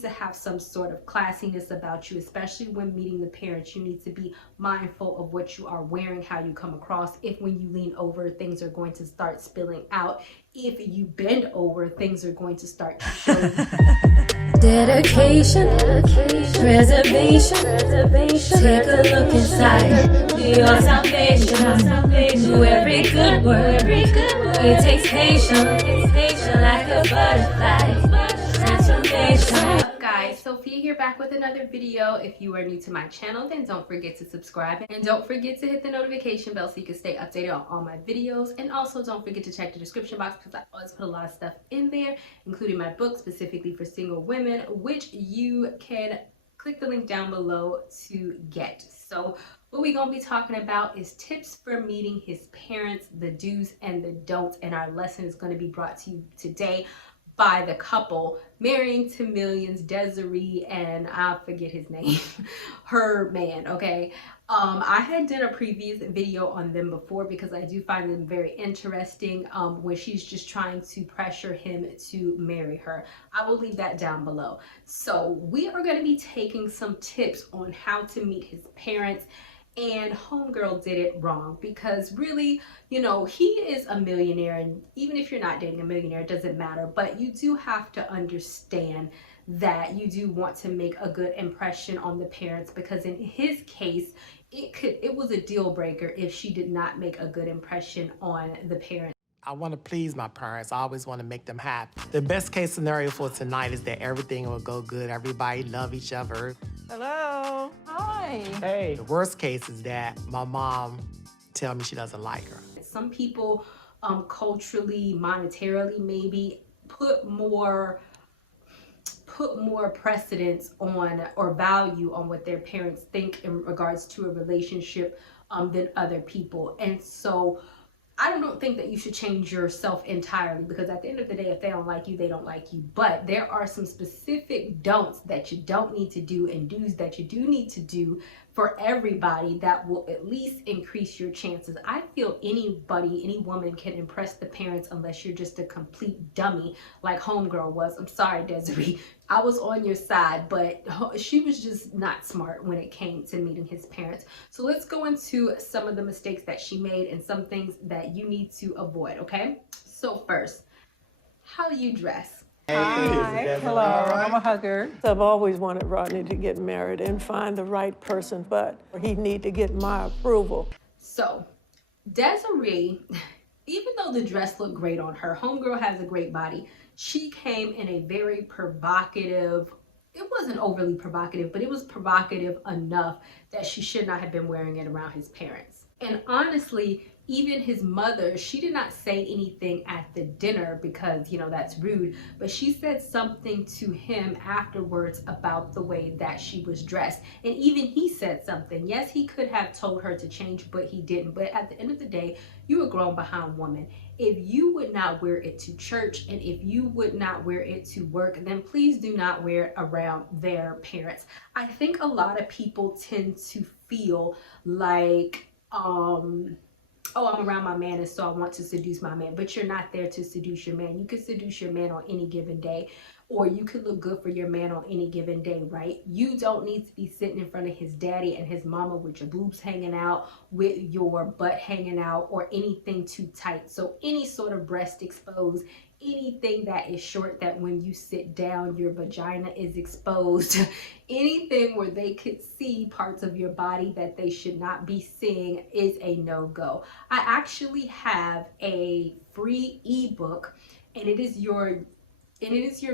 to have some sort of classiness about you, especially when meeting the parents. You need to be mindful of what you are wearing, how you come across. If when you lean over, things are going to start spilling out. If you bend over, things are going to start showing. Dedication, preservation, take a look inside your salvation. Do every good work, it takes patience, like a butterfly, transformation. What's up, guys? Sophia here, back with another video. If you are new to my channel, then don't forget to subscribe and don't forget to hit the notification bell so you can stay updated on all my videos. And also don't forget to check the description box because I always put a lot of stuff in there, including my book specifically for single women, which you can click the link down below to get. So what we're going to be talking about is tips for meeting his parents, the do's and the don'ts, and our lesson is going to be brought to you today by the couple marrying to millions, Desirys, and I forget his name, her man. Okay, I had done a previous video on them before because I do find them very interesting when she's just trying to pressure him to marry her. I will leave that down below. So we are going to be taking some tips on how to meet his parents. And homegirl did it wrong because really, you know, he is a millionaire, and even if you're not dating a millionaire, it doesn't matter. But you do have to understand that you do want to make a good impression on the parents, because in his case, it was a deal breaker if she did not make a good impression on the parents. I want to please my parents. I always want to make them happy. The best case scenario for tonight is that everything will go good. Everybody love each other. Hello. Hi. Hey. The worst case is that my mom tell me she doesn't like her. Some people culturally, monetarily maybe put more precedence on or value on what their parents think in regards to a relationship than other people. And so I don't think that you should change yourself entirely, because at the end of the day, if they don't like you, they don't like you. But there are some specific don'ts that you don't need to do and do's that you do need to do for everybody that will at least increase your chances. I feel any woman can impress the parents unless you're just a complete dummy like homegirl was. I'm sorry, Desiree. I was on your side, but she was just not smart when it came to meeting his parents. So let's go into some of the mistakes that she made and some things that you need to avoid, okay? So first, how you dress. Hi. Hello. I'm a hugger. I've always wanted Rodney to get married and find the right person, but he'd need to get my approval. So, Desiree, even though the dress looked great on her, homegirl has a great body. She came in a very provocative, it wasn't overly provocative, but it was provocative enough that she should not have been wearing it around his parents. And honestly, even his mother, she did not say anything at the dinner because, you know, that's rude, but she said something to him afterwards about the way that she was dressed. And even he said something. Yes, he could have told her to change, but he didn't. But at the end of the day, you a grown behind woman. If you would not wear it to church and if you would not wear it to work, then please do not wear it around their parents. I think a lot of people tend to feel like, oh, I'm around my man and so I want to seduce my man. But you're not there to seduce your man. You can seduce your man on any given day, or you could look good for your man on any given day, right? You don't need to be sitting in front of his daddy and his mama with your boobs hanging out, with your butt hanging out, or anything too tight. So any sort of breast exposed, anything that is short that when you sit down your vagina is exposed, anything where they could see parts of your body that they should not be seeing is a no-go. I actually have a free ebook, and it is your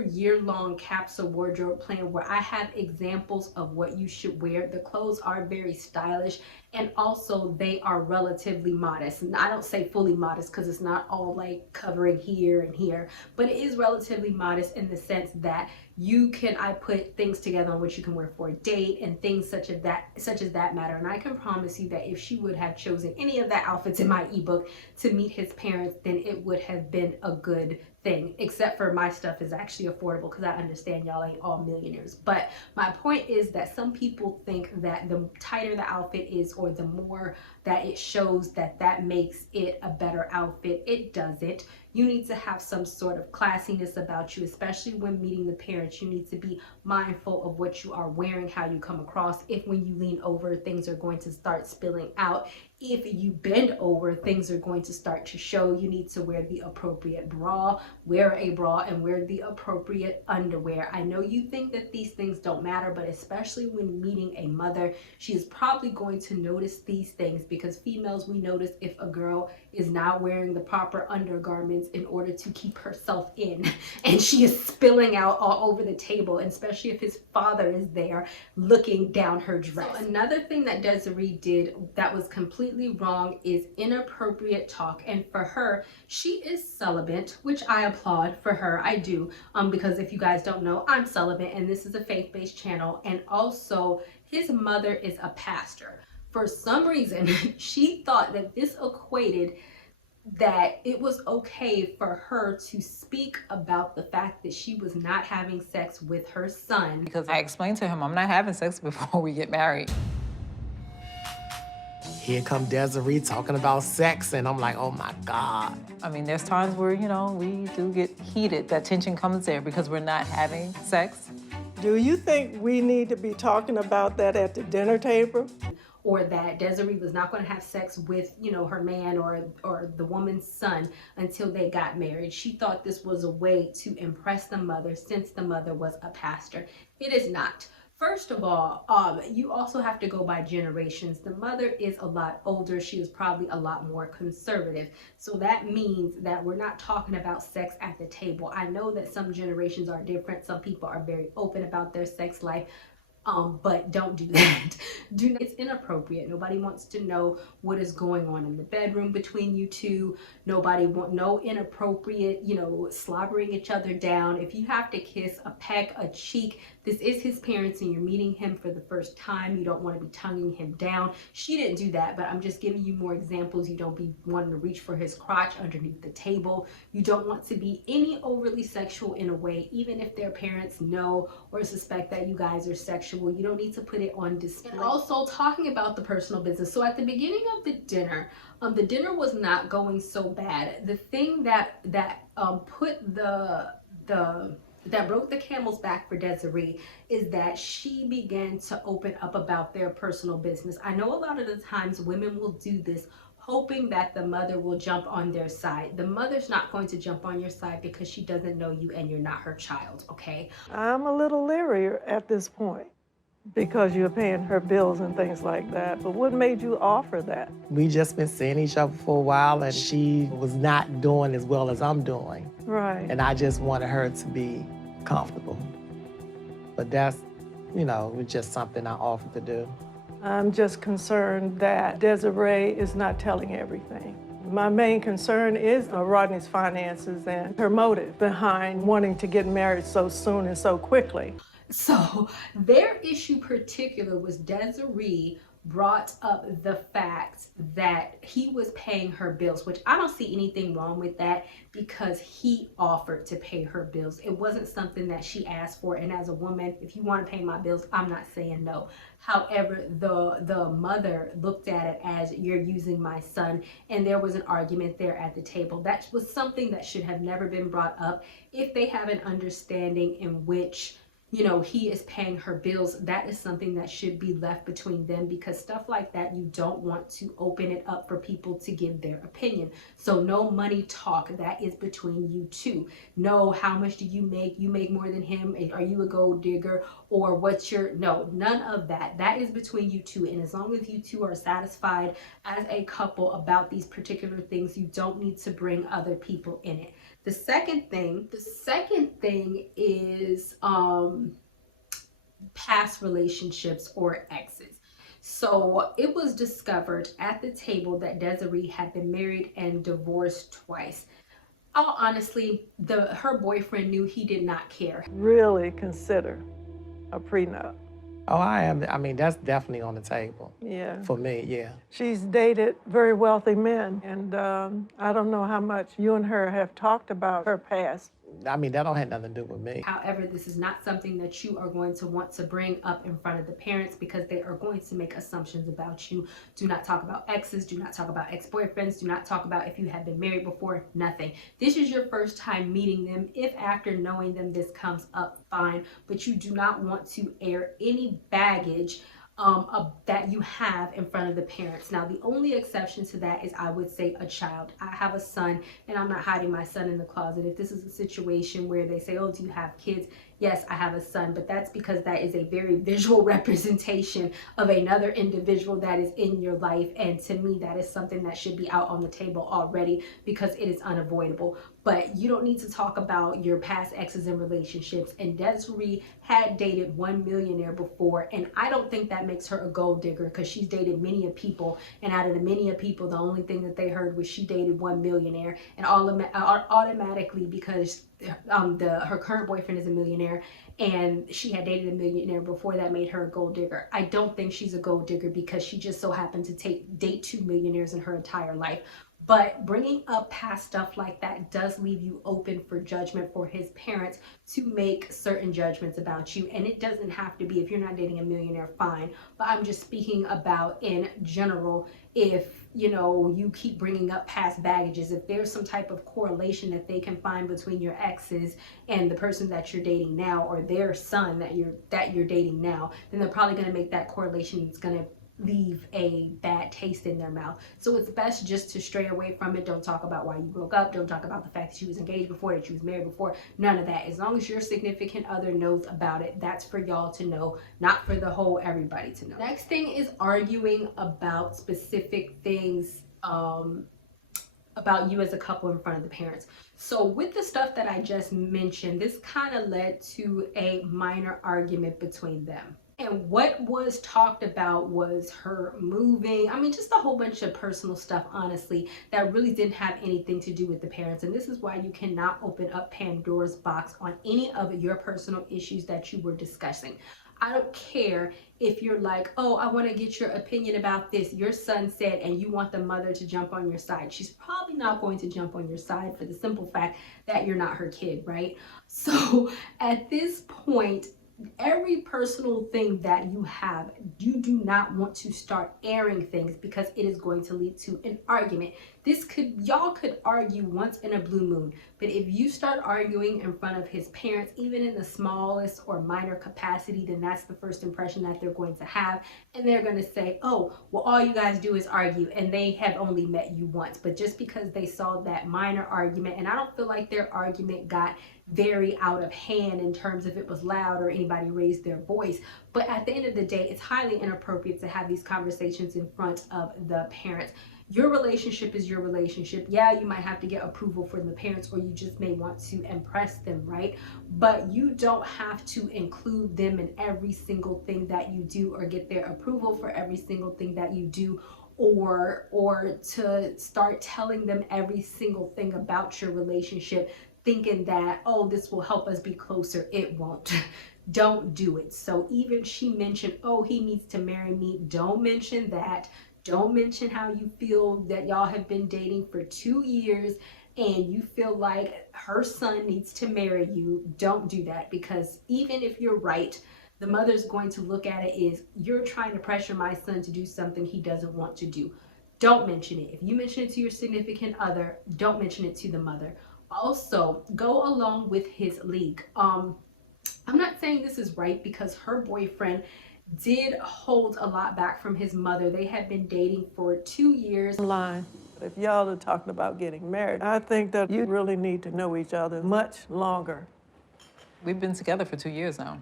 year-long capsule wardrobe plan where I have examples of what you should wear. The clothes are very stylish, and also they are relatively modest. And I don't say fully modest because it's not all like covering here and here, but it is relatively modest in the sense that I put things together on which you can wear for a date and things such as that matter. And I can promise you that if she would have chosen any of the outfits in my ebook to meet his parents, then it would have been a good thing, except for my stuff is actually affordable because I understand y'all ain't all millionaires. But my point is that some people think that the tighter the outfit is, or the more that it shows, that makes it a better outfit. It doesn't. You need to have some sort of classiness about you, especially when meeting the parents. You need to be mindful of what you are wearing, how you come across. If when you lean over, things are going to start spilling out. If you bend over, things are going to start to show. You need to wear the appropriate bra, wear a bra, and wear the appropriate underwear. I know you think that these things don't matter, but especially when meeting a mother, she is probably going to notice these things, because females, we notice if a girl is not wearing the proper undergarments in order to keep herself in, and she is spilling out all over the table, and especially if his father is there looking down her dress. So another thing that Desiree did that was completely wrong is inappropriate talk. And for her, she is celibate, which I applaud for her. I do, because if you guys don't know, I'm celibate, and this is a faith-based channel, and also his mother is a pastor. For some reason, she thought that this equated that it was okay for her to speak about the fact that she was not having sex with her son. Because I explained to him, I'm not having sex before we get married. Here come Desiree talking about sex, and I'm like, oh my God. I mean, there's times where, you know, we do get heated. That tension comes there because we're not having sex. Do you think we need to be talking about that at the dinner table? Or that Desiree was not going to have sex with, you know, her man or the woman's son until they got married. She thought this was a way to impress the mother, since the mother was a pastor. It is not. First of all, you also have to go by generations. The mother is a lot older. She is probably a lot more conservative. So that means that we're not talking about sex at the table. I know that some generations are different. Some people are very open about their sex life. But don't do that. It's inappropriate. Nobody wants to know what is going on in the bedroom between you two. No inappropriate, you know, slobbering each other down. If you have to kiss, a peck, a cheek, this is his parents and you're meeting him for the first time. You don't want to be tonguing him down. She didn't do that, but I'm just giving you more examples. You don't be wanting to reach for his crotch underneath the table. You don't want to be any overly sexual in a way, even if their parents know or suspect that you guys are sexual. You don't need to put it on display. And also talking about the personal business. So at the beginning of the dinner was not going so bad. The thing that broke the camel's back for Desiree is that she began to open up about their personal business. I know a lot of the times women will do this hoping that the mother will jump on their side. The mother's not going to jump on your side because she doesn't know you and you're not her child, okay? I'm a little leery at this point because you're paying her bills and things like that. But what made you offer that? We just been seeing each other for a while, and she was not doing as well as I'm doing. Right. And I just wanted her to be comfortable. But that's, you know, just something I offered to do. I'm just concerned that Desiree is not telling everything. My main concern is Rodney's finances and her motive behind wanting to get married so soon and so quickly. So their issue particular was Desiree brought up the fact that he was paying her bills, which I don't see anything wrong with that because he offered to pay her bills. It wasn't something that she asked for. And as a woman, if you want to pay my bills, I'm not saying no. However, the mother looked at it as, you're using my son, and there was an argument there at the table. That was something that should have never been brought up. If they have an understanding in which, you know, he is paying her bills, that is something that should be left between them, because stuff like that, you don't want to open it up for people to give their opinion. So no money talk, that is between you two. No, how much do you make? You make more than him? Are you a gold digger? Or what's your, no, none of that. That is between you two. And as long as you two are satisfied as a couple about these particular things, you don't need to bring other people in it. The second thing is past relationships or exes. So it was discovered at the table that Desiree had been married and divorced twice. All honestly, her boyfriend knew he did not care. Really consider a prenup. Oh, I am. I mean, that's definitely on the table. Yeah. For me, yeah. She's dated very wealthy men, and I don't know how much you and her have talked about her past. I mean, that don't have nothing to do with me. However, this is not something that you are going to want to bring up in front of the parents because they are going to make assumptions about you. Do not talk about exes. Do not talk about ex-boyfriends. Do not talk about if you have been married before. Nothing. This is your first time meeting them. If after knowing them this comes up, fine. But you do not want to air any baggage that you have in front of the parents. Now, the only exception to that is, I would say, a child. I have a son, and I'm not hiding my son in the closet. If this is a situation where they say, oh, do you have kids? Yes, I have a son, but that's because that is a very visual representation of another individual that is in your life. And to me, that is something that should be out on the table already because it is unavoidable. But you don't need to talk about your past exes and relationships. And Desiree had dated one millionaire before, and I don't think that makes her a gold digger because she's dated many a people. And out of the many a people, the only thing that they heard was she dated one millionaire, and automatically because her current boyfriend is a millionaire and she had dated a millionaire before, that made her a gold digger. I don't think she's a gold digger because she just so happened to date two millionaires in her entire life. But bringing up past stuff like that does leave you open for judgment for his parents to make certain judgments about you. And it doesn't have to be, if you're not dating a millionaire, fine. But I'm just speaking about in general, if you keep bringing up past baggages, if there's some type of correlation that they can find between your exes and the person that you're dating now, or their son that you're dating now, then they're probably going to make that correlation. It's going to leave a bad taste in their mouth. So it's best just to stray away from it. Don't talk about why you broke up. Don't talk about the fact that you was engaged before, that you was married before. None of that. As long as your significant other knows about it, that's for y'all to know, not for the whole everybody to know. Next thing is arguing about specific things about you as a couple in front of the parents. So with the stuff that I just mentioned, this kind of led to a minor argument between them. And what was talked about was her moving. I mean, just a whole bunch of personal stuff, honestly, that really didn't have anything to do with the parents. And this is why you cannot open up Pandora's box on any of your personal issues that you were discussing. I don't care if you're like, oh, I want to get your opinion about this. Your son said, and you want the mother to jump on your side. She's probably not going to jump on your side for the simple fact that you're not her kid, right? So at this point, every personal thing that you have, you do not want to start airing things because it is going to lead to an argument. Y'all could argue once in a blue moon, but if you start arguing in front of his parents, even in the smallest or minor capacity, then that's the first impression that they're going to have. And they're going to say, oh, well, all you guys do is argue, and they have only met you once. But just because they saw that minor argument, and I don't feel like their argument got very out of hand in terms of it was loud or anybody raised their voice. But at the end of the day, it's highly inappropriate to have these conversations in front of the parents. Your relationship is your relationship. Yeah, you might have to get approval from the parents, or you just may want to impress them, right? But you don't have to include them in every single thing that you do, or get their approval for every single thing that you do, or to start telling them every single thing about your relationship, thinking that, oh, this will help us be closer. It won't. Don't do it. So even she mentioned, oh, he needs to marry me. Don't mention that. Don't mention how you feel that y'all have been dating for 2 years and you feel like her son needs to marry you. Don't do that, because even if you're right, the mother's going to look at it as, you're trying to pressure my son to do something he doesn't want to do. Don't mention it. If you mention it to your significant other, don't mention it to the mother. Also, go along with his league. I'm not saying this is right, because her boyfriend did hold a lot back from his mother. They had been dating for 2 years. Line. If y'all are talking about getting married, I think that you really need to know each other much longer. We've been together for 2 years now.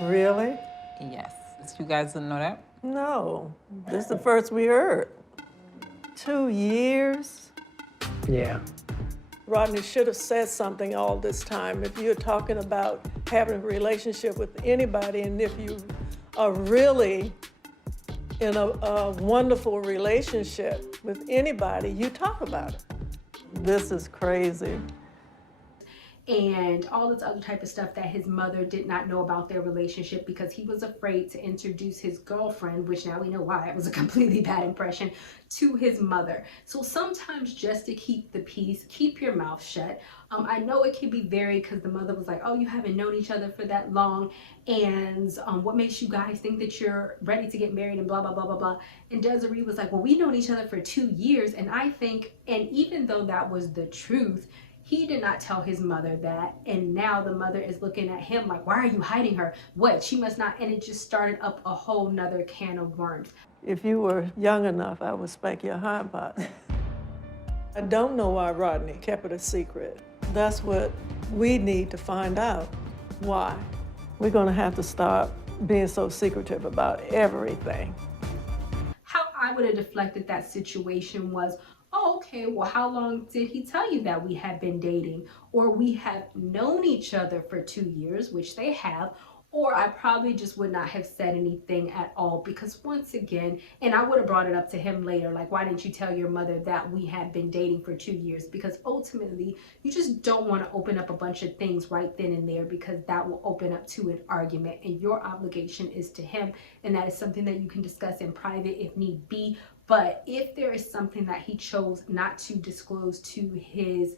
Really? Yes. You guys didn't know that? No. This is the first we heard. 2 years? Yeah. Rodney should have said something all this time. If you're talking about having a relationship with anybody, and if you are really in a wonderful relationship with anybody, you talk about it. This is crazy. and all this other type of stuff that his mother did not know about their relationship because he was afraid to introduce his girlfriend, which now we know why it was a completely bad impression, to his mother. So sometimes just to keep the peace, keep your mouth shut. I know it can be very, because the mother was like, oh, you haven't known each other for that long, and what makes you guys think that you're ready to get married and blah, blah, blah, blah, blah. And Desiree was like, well, we've known each other for 2 years, and I think, and even though that was the truth, he did not tell his mother that, and now the mother is looking at him like, why are you hiding her? What? She must not, and it just started up a whole nother can of worms. If you were young enough, I would spank your hind part. I don't know why Rodney kept it a secret. That's what we need to find out. Why? We're gonna have to stop being so secretive about everything. How I would have deflected that situation was, oh, okay, well, how long did he tell you that we had been dating? Or we have known each other for 2 years, which they have. Or I probably just would not have said anything at all, because once again, and I would have brought it up to him later, like, why didn't you tell your mother that we had been dating for 2 years? Because ultimately, you just don't want to open up a bunch of things right then and there, because that will open up to an argument, and your obligation is to him, and that is something that you can discuss in private if need be. But if there is something that he chose not to disclose to his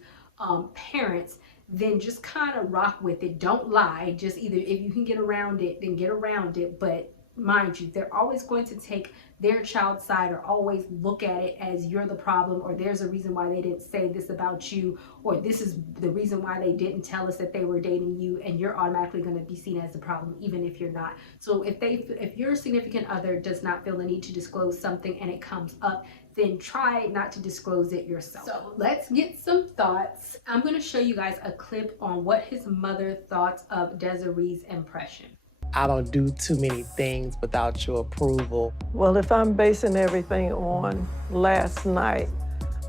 parents, then just kind of rock with it. Don't lie. Just either, if you can get around it, then get around it. But mind you, they're always going to take their child's side, or always look at it as you're the problem, or there's a reason why they didn't say this about you, or this is the reason why they didn't tell us that they were dating you, and you're automatically going to be seen as the problem, even if you're not. So if your significant other does not feel the need to disclose something and it comes up, then try not to disclose it yourself. So let's get some thoughts. I'm going to show you guys a clip on what his mother thought of Desiry's impression. I don't do too many things without your approval. Well, if I'm basing everything on last night,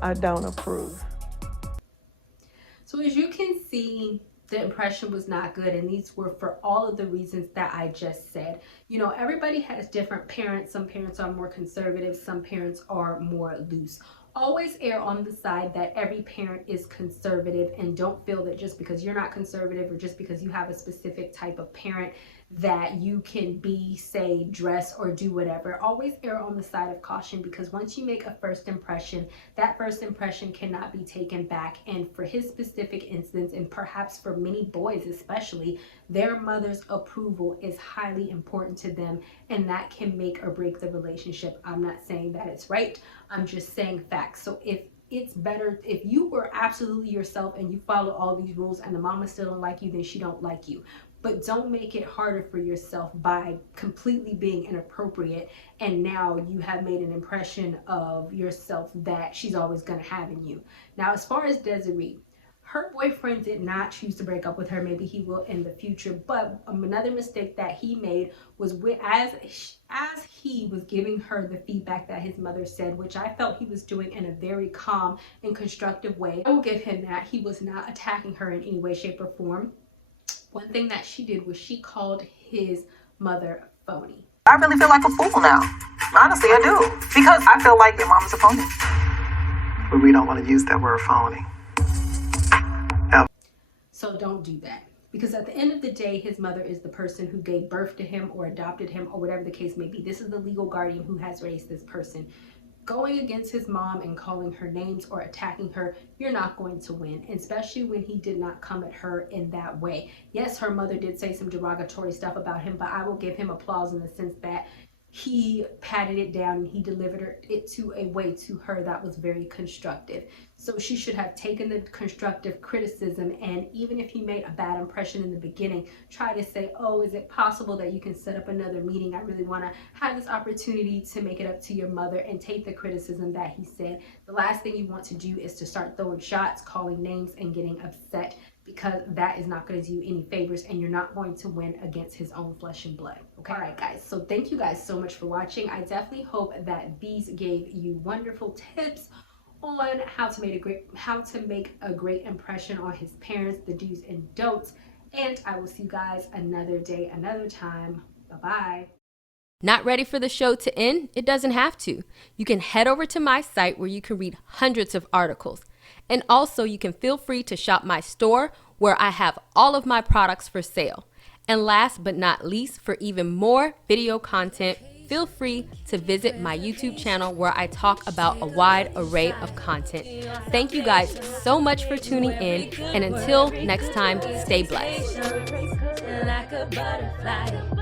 I don't approve. So as you can see, the impression was not good, and these were for all of the reasons that I just said. You know, everybody has different parents. Some parents are more conservative, some parents are more loose. Always err on the side that every parent is conservative, and don't feel that just because you're not conservative, or just because you have a specific type of parent, that you can be, say, dress, or do whatever. Always err on the side of caution, because once you make a first impression, that first impression cannot be taken back. And for his specific instance, and perhaps for many boys especially, their mother's approval is highly important to them, and that can make or break the relationship. I'm not saying that it's right, I'm just saying facts. So if it's better, if you were absolutely yourself and you follow all these rules and the mama still don't like you, then she don't like you. But don't make it harder for yourself by completely being inappropriate, and now you have made an impression of yourself that she's always going to have in you. Now, as far as Desiree, her boyfriend did not choose to break up with her. Maybe he will in the future. But another mistake that he made was as he was giving her the feedback that his mother said, which I felt he was doing in a very calm and constructive way. I will give him that. He was not attacking her in any way, shape, or form. One thing that she did was she called his mother phony. I really feel like a fool now. Honestly, I do. Because I feel like your mom's a phony. But we don't want to use that word phony. So don't do that. Because at the end of the day, his mother is the person who gave birth to him or adopted him, or whatever the case may be. This is the legal guardian who has raised this person. Going against his mom and calling her names or attacking her, you're not going to win, especially when he did not come at her in that way. Yes, her mother did say some derogatory stuff about him, but I will give him applause in the sense that he patted it down and he delivered it to a way to her that was very constructive. So she should have taken the constructive criticism, and even if he made a bad impression in the beginning, try to say, oh, is it possible that you can set up another meeting? I really want to have this opportunity to make it up to your mother, and take the criticism that he said. The last thing you want to do is to start throwing shots, calling names, and getting upset, because that is not going to do you any favors, and you're not going to win against his own flesh and blood. Okay, all right, guys, so thank you guys so much for watching. I definitely hope that these gave you wonderful tips on how to make a great impression on his parents, the do's and don'ts. And I will see you guys another day, another time. Bye-bye. Not ready for the show to end? It doesn't have to. You can head over to my site where you can read hundreds of articles. And also, you can feel free to shop my store where I have all of my products for sale. And last but not least, for even more video content, feel free to visit my YouTube channel where I talk about a wide array of content. Thank you guys so much for tuning in, and until next time, stay blessed. Like a butterfly.